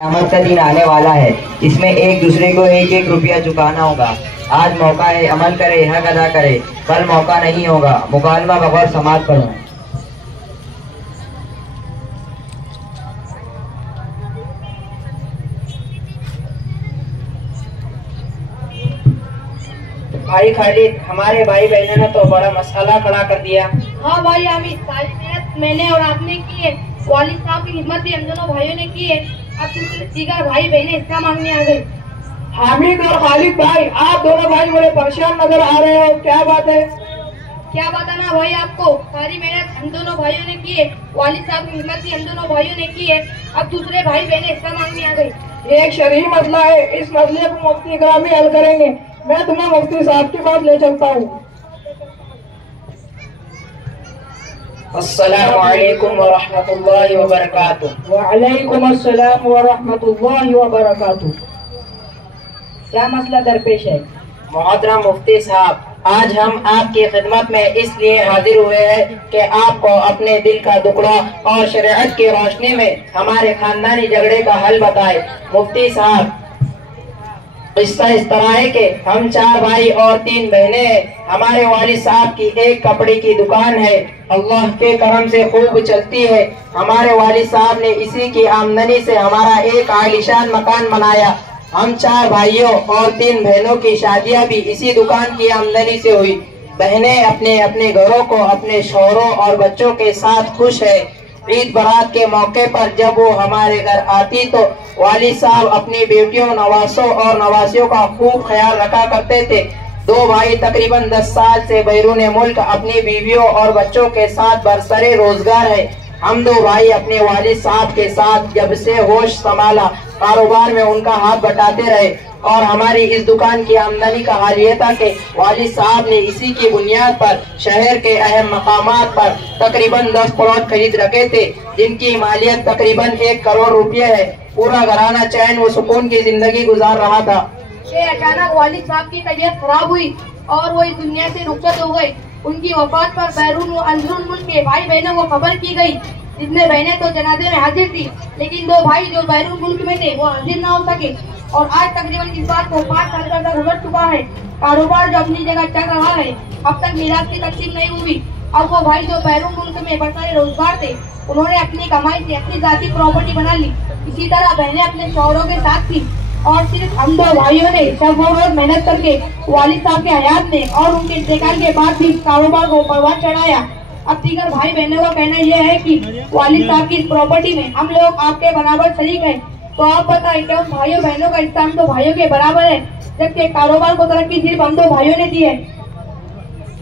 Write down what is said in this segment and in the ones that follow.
क़यामत का दिन आने वाला है। इसमें एक दूसरे को एक एक रुपया चुकाना होगा। आज मौका है, अमल करे, हक अदा करे। कल मौका नहीं होगा। मुकालमा बगौर समाप्त करूँ। भाई खालिद, हमारे भाई बहनों ने तो बड़ा मसला खड़ा कर दिया। हाँ भाई आमिर, सारी मेहनत मैंने और आपने की है। वालिद साहब की हिम्मत भी हम दोनों भाइयों ने की है। अब दीगर भाई बहनें हिस्सा मांगने आ गए। हामिद और खालिद भाई, आप दोनों भाई बड़े परेशान नजर आ रहे हो, क्या बात है? क्या बताना भाई आपको, सारी मेहनत हम दोनों भाइयों ने की है। वालिद साहब की हिम्मत भी हम दोनों भाइयों ने की है। अब दूसरे भाई बहनें हिस्सा मांगने आ गए। ये एक शरई मसला है, इस मसले को मुफ्ती इकराम ही हल करेंगे। मैं तुम्हें मुफ्ती साहब की बात ले चलता हूँ। अस्सलामु अलैकुम व रहमतुल्लाहि व बरकातुहू। वालेकुम अस्सलाम व रहमतुल्लाहि व बरकातुहू। क्या मसला दरपेश है? मोहतरम मुफ्ती साहब, आज हम आपकी खिदमत में इसलिए हाजिर हुए हैं कि आपको अपने दिल का दुखड़ा और शरीयत की रोशनी में हमारे खानदानी झगड़े का हल बताए। मुफ्ती साहब, किस्सा इस तरह है कि हम 4 भाई और 3 बहनें हैं। हमारे वालिद साहब की एक कपड़े की दुकान है, अल्लाह के करम से खूब चलती है। हमारे वालिद साहब ने इसी की आमदनी से हमारा एक आलीशान मकान बनाया। हम 4 भाइयों और 3 बहनों की शादियां भी इसी दुकान की आमदनी से हुई। बहनें अपने अपने घरों को अपने शौहरों और बच्चों के साथ खुश है। ईद बारात के मौके पर जब वो हमारे घर आती तो वालिद साहब अपनी बेटियों, नवासों और नवासियों का खूब ख्याल रखा करते थे। 2 भाई तकरीबन 10 साल से बैरून मुल्क अपनी बीवियों और बच्चों के साथ बरसरे रोजगार है। हम 2 भाई अपने वालिद साहब के साथ जब से होश संभाला कारोबार में उनका हाथ बटाते रहे और हमारी इस दुकान की आमदनी का हाल ये था कि वालिद साहब ने इसी की बुनियाद पर शहर के अहम मकामात पर तकरीबन 10 प्लॉट खरीद रखे थे, जिनकी मालियत तकरीबन 1 करोड़ रुपये है। पूरा घराना चैन व सुकून की जिंदगी गुजार रहा था। अचानक वालिद साहब की तबीयत खराब हुई और वो इस दुनिया से रुखसत हो गए। उनकी वफात पर बैरून व अंदरून मुल्क के भाई बहनों को खबर की गई, जिसमें बहनें तो जनाजे में हाजिर थी, लेकिन 2 भाई जो बैरून मुल्क में थे वो हाजिर न हो सके। और आज तकरीबन इस बात को 5 साल का गुजर चुका है। कारोबार जो अपनी जगह चल रहा है, अब तक मीरास की तकसीम नहीं हुई। अब वो भाई जो बैरून मुल्क में बरसरे रोजगार थे, उन्होंने अपनी कमाई से अपनी जाती प्रॉपर्टी बना ली। इसी तरह बहनें अपने शौहरों के साथ थी और सिर्फ हम 2 भाइयों ने सब रोज मेहनत करके वालिद साहब के हयात में और उनके इंतकाल के बाद भी कारोबार को परवान चढ़ाया। अब दीगर भाई बहनों का कहना यह है कि वालिद साहब की इस प्रॉपर्टी में हम लोग आपके बराबर शरीक हैं। तो आप बताएं कि उन भाइयों बहनों का हिस्सा हम 2 भाइयों के बराबर है, जबकि कारोबार को तरक्की सिर्फ हम 2 भाइयों ने दी है।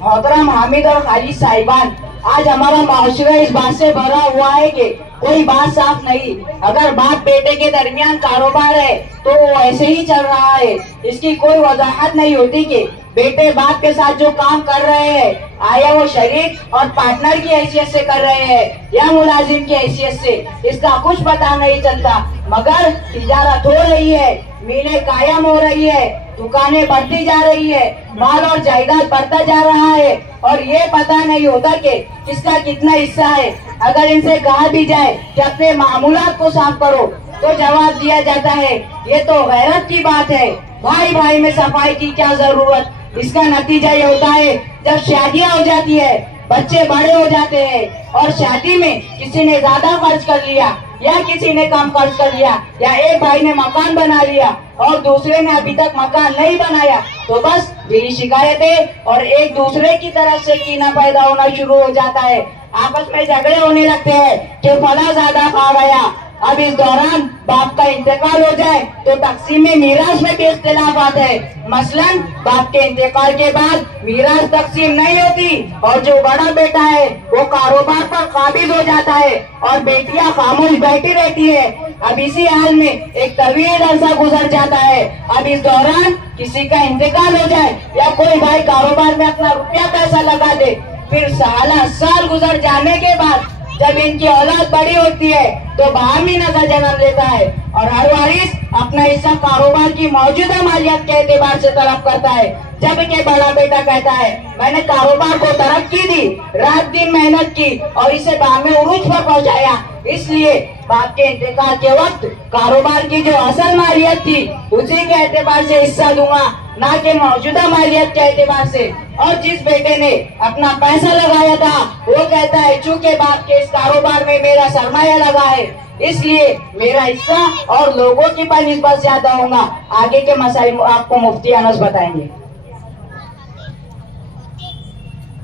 मोहतरम हामिद और खालिद साहिबान, आज हमारा माशरा इस बात से भरा हुआ है कि कोई बात साफ नहीं। अगर बाप बेटे के दरमियान कारोबार है तो वो ऐसे ही चल रहा है। इसकी कोई वजाहत नहीं होती कि बेटे बाप के साथ जो काम कर रहे हैं, आया वो शरीक और पार्टनर की हैसियत से कर रहे हैं या मुलाजिम की हैसियत से, इसका कुछ पता नहीं चलता। मगर तिजारत हो रही है, मिलें कायम हो रही है, दुकानें बढ़ती जा रही है, माल और जायदाद बढ़ता जा रहा है और ये पता नहीं होता कि किसका कितना हिस्सा है। अगर इनसे कहा भी जाए कि अपने मामूलात को साफ करो तो जवाब दिया जाता है ये तो गैरत की बात है। भाई भाई में सफाई की क्या जरूरत। इसका नतीजा ये होता है जब शादियां हो जाती है, बच्चे बड़े हो जाते हैं और शादी में किसी ने ज्यादा खर्च कर लिया या किसी ने कम खर्च कर लिया या एक भाई ने मकान बना लिया और दूसरे ने अभी तक मकान नहीं बनाया, तो बस यही शिकायतें और एक दूसरे की तरफ से कीना पैदा होना शुरू हो जाता है। आपस में झगड़े होने लगते हैं कि फला ज्यादा खा गया। अब इस दौरान बाप का इंतकाल हो जाए तो तकसीम मीरास में भी इख्तिलाफात है। मसलन बाप के इंतकाल के बाद मीरास तकसीम नहीं होती और जो बड़ा बेटा है वो कारोबार पर काबिज हो जाता है और बेटियां खामोश बैठी रहती है। अब इसी हाल में एक तवील अरसा गुजर जाता है। अब इस दौरान किसी का इंतकाल हो जाए या कोई भाई कारोबार में अपना रुपया पैसा लगा दे, फिर साल गुजर जाने के बाद जब इनकी औलाद बड़ी होती है तो बाहमी नजर जन्म लेता है और हर वारिस अपना हिस्सा कारोबार की मौजूदा मालियत के एतबार से तलब करता है। जबकि बड़ा बेटा कहता है मैंने कारोबार को तरक्की दी, रात दिन मेहनत की और इसे बाहमी उरूज पर पहुंचाया, इसलिए बाप के इंतकाल के वक्त कारोबार की जो असल मालियत थी उसी के एतबार से हिस्सा दूंगा, ना कि मौजूदा मालियत के एतबार से। और जिस बेटे ने अपना पैसा लगाया था वो कहता है चूंकि बाप के इस कारोबार में मेरा सरमाया लगा है इसलिए मेरा हिस्सा और लोगों की बनिस्बत ज्यादा होगा। आगे के मसाइल आपको मुफ्ती अनस बताएंगे।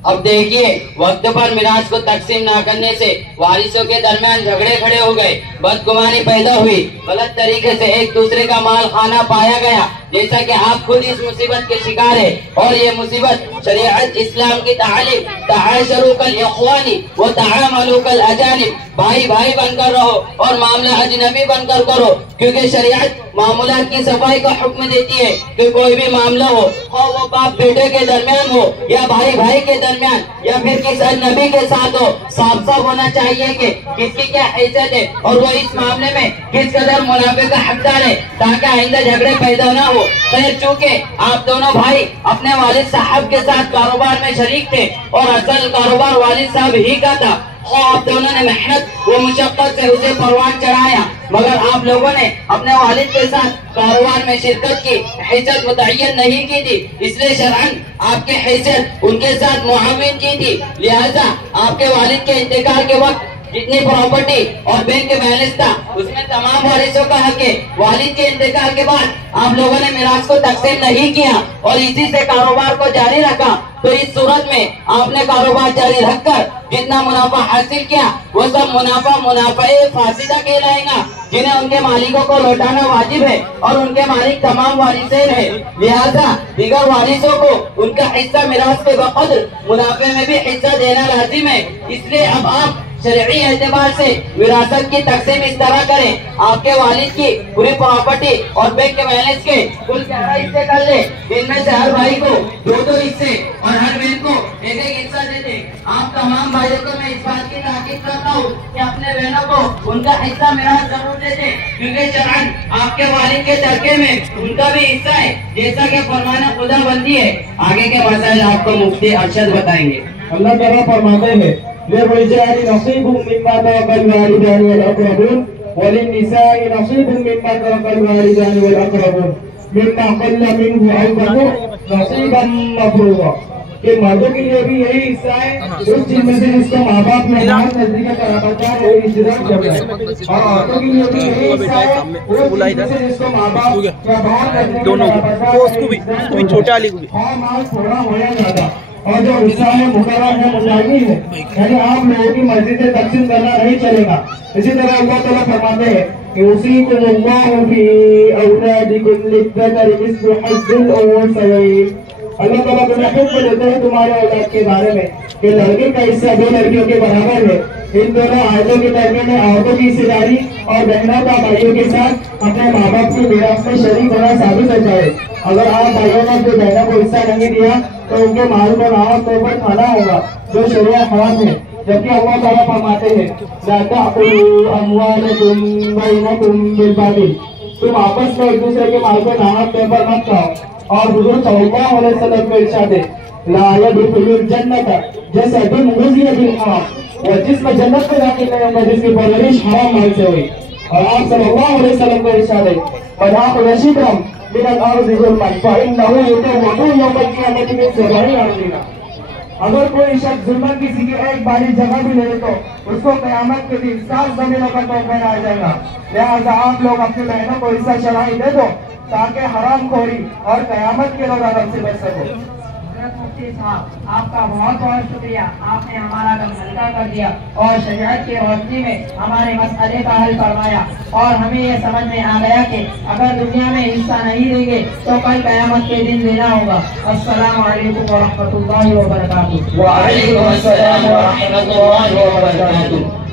अब देखिए, वक्त पर मिराज को तकसीम न करने से वारिसों के दरमियान झगड़े खड़े हो गए, बदगुमानी पैदा हुई, गलत तरीके से एक दूसरे का माल खाना पाया गया। जैसा कि आप खुद इस मुसीबत के शिकार है और ये मुसीबत शरीयत इस्लाम की तालीम तआशरू कल इख्वानी व तआमलू कल अजानिब, भाई भाई बनकर रहो और मामला अजनबी बनकर करो, क्योंकि शरीयत मामूलात की सफाई का हुक्म देती है कि कोई भी मामला हो, वो बाप बेटे के दरमियान हो या भाई भाई के दरमियान या फिर किस अजनबी के साथ हो, साफ साफ होना चाहिए कि किसकी क्या हैसियत है और वो इस मामले में किस कदर मुनाफे का हकदार है, ताकि आइंदा झगड़े पैदा ना हो। खैर, चूंकि आप दोनों भाई अपने वालिद साहब के साथ कारोबार में शरीक थे और असल कारोबार वालिद साहब ही का था, आप दोनों ने मेहनत व मुशक्कत से उसे परवान चढ़ाया, मगर आप लोगों ने अपने वालिद के साथ कारोबार में शिरकत की हैसियत मुतय्यन नहीं की थी, इसलिए शरअन आपकी हैसियत उनके साथ मुआविन की थी। लिहाजा आपके वालिद के इंतकाल के वक्त जितनी प्रॉपर्टी और बैंक बैलेंस था उसमें तमाम वारिसों का हक है। वालिद के इंतकाल के बाद आप लोगों ने मिराज को तकसीम नहीं किया और इसी से कारोबार को जारी रखा, तो इस सूरत में आपने कारोबार जारी रखकर जितना मुनाफा हासिल किया वो सब मुनाफा मुनाफे फासिदा कहलाएगा, जिन्हें उनके मालिकों को लौटाना वाजिब है और उनके मालिक तमाम वारिसें हैं। लिहाजा दीगर वारिसों को उनका हिस्सा मिराज के बकदर मुनाफे में भी हिस्सा देना लाजिम है। इसलिए अब आप शरई एतबार से विरासत की तकसीम इस तरह करें, आपके वालिद की पूरी प्रॉपर्टी और बैंक के बैलेंस के कुल 11 हिस्से कर ले, इनमें से हर भाई को 2-2 हिस्से और हर बहन को 1-1 हिस्सा दे दे। आप तमाम भाइयों को मैं इस बात की ताकीद करता हूँ कि अपने बहनों को उनका हिस्सा मिराज जरूर दे दे, क्योंकि शरअन आपके वालिद के तरके में उनका भी हिस्सा है, जैसा कि फरमाना खुदा बंदी है। आगे के मसाइल आपको मुफ्ती अरशद बताएंगे। अल्लाह ताला फरमाते हैं लिर्रिजाली नसीबुम मिम्मा तरकल वालिदानि वल अक़रबून वलिन्निसाइ नसीबुम मिम्मा तरकल वालिदानि वल अक़रबून मिम्मा क़ल्ल मिन्हु अव कथुर नसीबन मफ़रूज़ा। कि मर्दों के लिए भी यही हिस्सा है उस चीज में से जिसको माँ बाप ने बहुत नजदीक करापदार है रिश्तेदार जब है, और औरतों के लिए भी यही हिस्सा है उस चीज में से जिसको माँ बाप या बहुत नजदीक करापदार है, छोटा वाली को भी और माल थोड़ा हो या ज्यादा, और जो हिस्सा है मुकर्रर है मुताय्यन है, यानी आप लोगों की मर्जी से तकसीम करना नहीं चलेगा। इसी तरह अल्लाह ताला फरमाते हैं कि यूसीकुमुल्लाहु फी औलादिकुम लिज़्ज़करि मिस्लु हज़्ज़िल उन्सयैन। अल्लाह ताला तुम्हें हुक्म देते हैं तुम्हारे औलाद के बारे में कि लड़के का हिस्सा 2 लड़कियों के बराबर है। इन दोनों आयतों के तर्क में औरतों की हिस्सेदारी और बहनों का भाइयों के साथ अपने माँ बाप की मीरास में शरीक होना साबित होता है। अगर आप भाइयों ने अपने बहनों को हिस्सा नहीं दिया तो उनके माल को नाम तौर पर खाना होगा जो शरीयत हराम है, जबकि अल्लाह ताला फरमाते हैं ला ताकुलू अमवालकुम बैनकुम बिल बातिल, तुम आपस में एक दूसरे के माल को नाम तौर पर मत खाओ। और हुजूर सल्लल्लाहु अलैहि वसल्लम का इरशाद है ला यदखुलुल जन्नत जसदुन गुज़िया बिल हराम, और जिसमें जन्नत में दाखिल नहीं होगा जिसकी परवरिश हराम माल से हुई। और आप सल्लल्लाहु अलैहि वसल्लम का इरशाद है फदाक़ रशीदम मिनल अर्ज़ि ज़ुल्मन फ़इन्नहु युतवक़्क़ु यौमल क़ियामति मिन सबई अर्ज़िना। अगर कोई शख्स जुल्मन किसी की एक बारी जगह भी ले तो उसको क़यामत के दिन 7 ज़मीनों का तोहफ़ा आ जाएगा। लिहाजा आप लोग अपनी बहनों को हिस्सा चढ़ाई दे दो ताकि हराम खोरी और क़यामत के रोज़ अज़ब से बच सको। मुफ्ती साहब, आपका बहुत बहुत शुक्रिया, आपने हमारा गम हल्का कर दिया और शरीयत की रोशनी में हमारे मसले का हल करवाया, और हमें ये समझ में आ गया कि अगर दुनिया में हिस्सा नहीं देंगे तो कल क़यामत के दिन देना होगा। अस्सलामु अलैकुम व रहमतुल्लाहि व बरकातुहू। व अलैकुम अस्सलाम व रहमतुल्लाहि व बरकातुहू।